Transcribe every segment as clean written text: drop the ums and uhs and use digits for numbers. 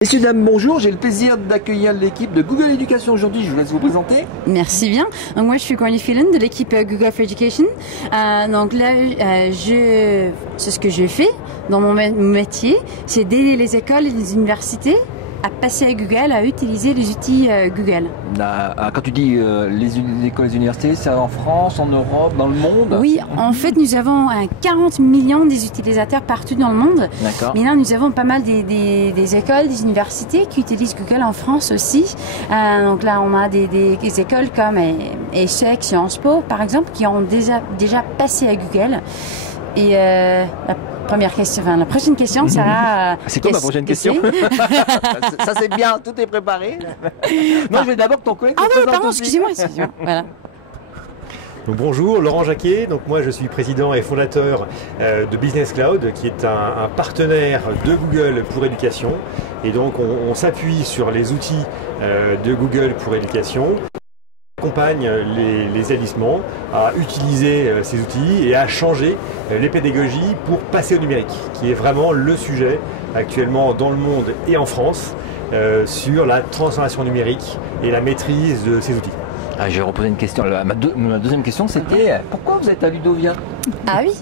Messieurs, dames, bonjour. J'ai le plaisir d'accueillir l'équipe de Google Éducation aujourd'hui. Je vous laisse vous présenter. Merci bien. Donc, moi, je suis Courtney Phelan de l'équipe Google for Education. Donc là, c'est ce que je fais dans mon métier, c'est d'aider les écoles et les universités à passer à Google, à utiliser les outils Google. Quand tu dis les écoles et les universités, c'est en France, en Europe, dans le monde? Oui, en fait, nous avons 40 millions des utilisateurs partout dans le monde. D'accord. Mais là, nous avons pas mal des écoles, des universités qui utilisent Google en France aussi. Donc là, on a des écoles comme ESSEC, Sciences Po, par exemple, qui ont déjà passé à Google. Et la prochaine question sera... C'est quoi ma prochaine question? Ça c'est bien, tout est préparé. Non, je vais d'abord ton collègue. Ah oui, pardon, excusez-moi. Voilà. Donc bonjour, Laurent Jacquet. Donc moi je suis président et fondateur de Business Cloud, qui est un partenaire de Google pour éducation. Et donc on s'appuie sur les outils de Google pour éducation. Accompagne les établissements à utiliser ces outils et à changer les pédagogies pour passer au numérique, qui est vraiment le sujet actuellement dans le monde et en France sur la transformation numérique et la maîtrise de ces outils. Ah, je vais reposer une question. Ma deuxième question, c'était pourquoi vous êtes à Ludovia? Ah oui.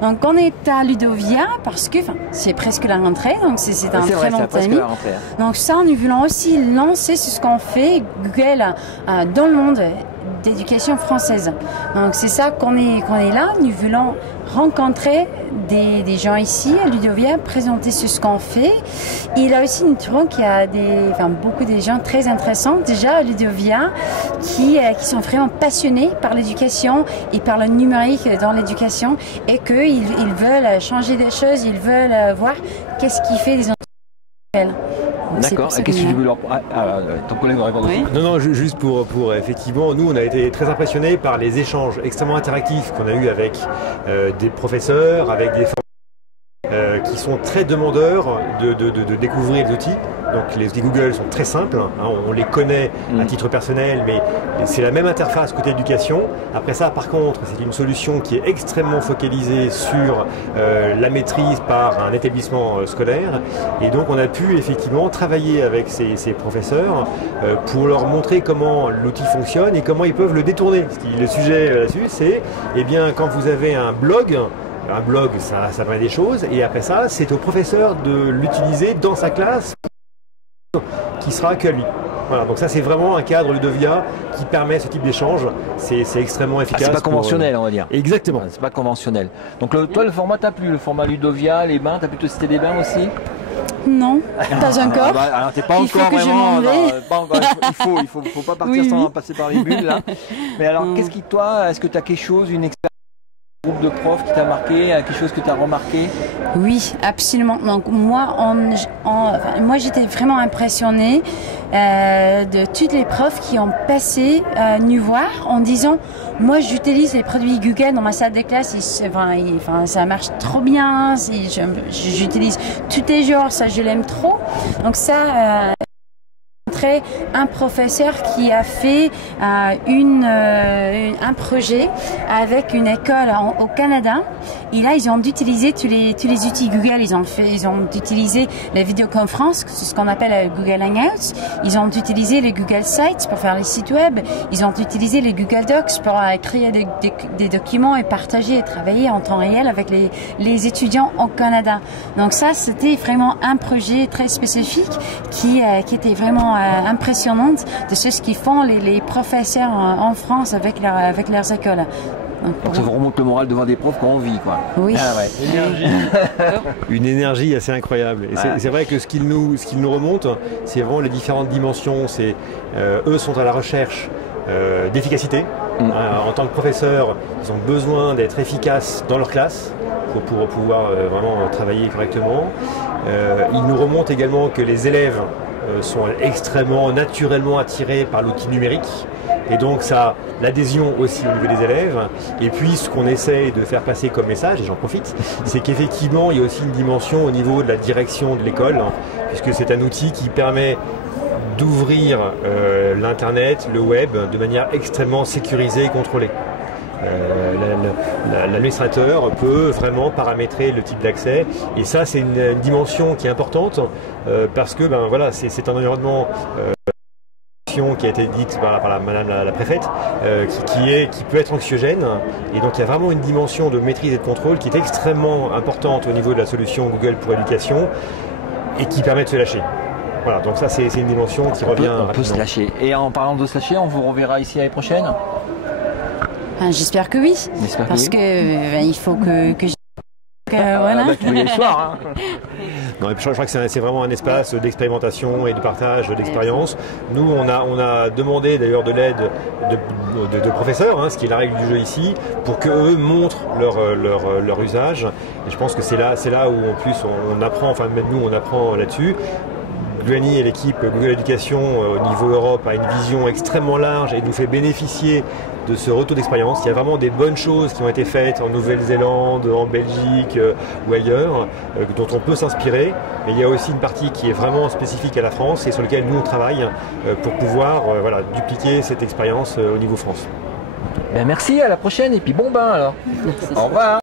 Donc on est à Ludovia parce que c'est presque la rentrée, donc c'est un très bon timing. Donc ça, nous voulons aussi lancer ce qu'on fait Google dans le monde d'éducation française. Donc c'est ça qu'on est là. Nous voulons rencontrer des gens ici à Ludovia, présenter ce qu'on fait. Et là aussi, nous trouvons qu'il y a beaucoup de gens très intéressants déjà à Ludovia qui sont vraiment passionnés par l'éducation et par le numérique dans l'éducation et qu'ils veulent changer des choses, ils veulent voir qu'est-ce qui fait des entreprises. D'accord, et qu'est-ce que tu veux leur... ton collègue va répondre aussi. Non, juste pour effectivement, nous on a été très impressionnés par les échanges extrêmement interactifs qu'on a eu avec des professeurs, avec des qui sont très demandeurs de découvrir les outils. Donc les outils Google sont très simples, hein, on les connaît à titre personnel, mais c'est la même interface côté éducation. Après ça, par contre, c'est une solution qui est extrêmement focalisée sur la maîtrise par un établissement scolaire. Et donc on a pu effectivement travailler avec ces professeurs pour leur montrer comment l'outil fonctionne et comment ils peuvent le détourner. Le sujet là-dessus, c'est quand vous avez un blog, ça permet des choses, et après ça, c'est au professeur de l'utiliser dans sa classe qui sera que lui. Voilà, donc ça c'est vraiment un cadre Ludovia qui permet ce type d'échange. C'est extrêmement efficace. C'est pas conventionnel, on va dire. Exactement. C'est pas conventionnel. Donc toi, le format t'a plu, le format Ludovia, les bains, t'as plutôt cité des bains aussi? Non, pas encore. Alors t'es pas encore vraiment. Il faut pas partir sans passer par les bulles là. Mais alors, qu'est-ce qui est-ce que tu as quelque chose, une expérience? Groupe de profs qui t'a marqué, quelque chose que tu as remarqué? Oui, absolument. Donc moi j'étais vraiment impressionnée de toutes les profs qui ont passé nous voir en disant moi j'utilise les produits Google dans ma salle de classe et ça marche trop bien, j'utilise tous les jours, ça je l'aime trop. Donc ça un professeur qui a fait un projet avec une école au Canada. Et là, ils ont utilisé tous les outils Google. Ils ont utilisé la vidéoconférence, c'est ce qu'on appelle Google Hangouts. Ils ont utilisé les Google Sites pour faire les sites web. Ils ont utilisé les Google Docs pour créer des documents et partager et travailler en temps réel avec les étudiants au Canada. Donc ça, c'était vraiment un projet très spécifique qui était vraiment impressionnante de ce qu'ils font les professeurs en France avec leurs écoles. Donc ça vous remonte le moral devant des profs qui ont envie, quoi. Oui. Ah ouais. Une énergie assez incroyable. Et c'est vrai que ce qu'ils nous remontent, c'est vraiment les différentes dimensions. Eux sont à la recherche d'efficacité. En tant que professeurs, ils ont besoin d'être efficaces dans leur classe pour pouvoir vraiment travailler correctement. Ils nous remontent également que les élèves sont extrêmement naturellement attirés par l'outil numérique et donc ça l'adhésion aussi au niveau des élèves. Et puis ce qu'on essaye de faire passer comme message, et j'en profite, c'est qu'effectivement il y a aussi une dimension au niveau de la direction de l'école, puisque c'est un outil qui permet d'ouvrir l'internet, le web de manière extrêmement sécurisée et contrôlée. L'administrateur peut vraiment paramétrer le type d'accès, et ça c'est une dimension qui est importante parce que voilà, c'est un environnement qui a été dite par madame la préfète, qui peut être anxiogène, et donc il y a vraiment une dimension de maîtrise et de contrôle qui est extrêmement importante au niveau de la solution Google pour éducation et qui permet de se lâcher. Voilà, donc ça c'est une dimension qui revient. On peut se lâcher. Et en parlant de se lâcher, on vous reverra ici l'année prochaine? J'espère que oui, parce que il faut que voilà. Tous les soirs. Hein. Non, je crois que c'est vraiment un espace d'expérimentation et de partage d'expérience. Nous, on a demandé d'ailleurs de l'aide de professeurs, ce qui est la règle du jeu ici, pour qu'eux montrent leur usage. Et je pense que c'est là où en plus on apprend, enfin même nous on apprend là-dessus. Luani et l'équipe Google Éducation au niveau Europe a une vision extrêmement large et nous fait bénéficier de ce retour d'expérience. Il y a vraiment des bonnes choses qui ont été faites en Nouvelle-Zélande, en Belgique ou ailleurs, dont on peut s'inspirer. Mais il y a aussi une partie qui est vraiment spécifique à la France et sur laquelle nous on travaille pour pouvoir dupliquer cette expérience au niveau France. Merci, à la prochaine et puis bon bain alors. Au revoir.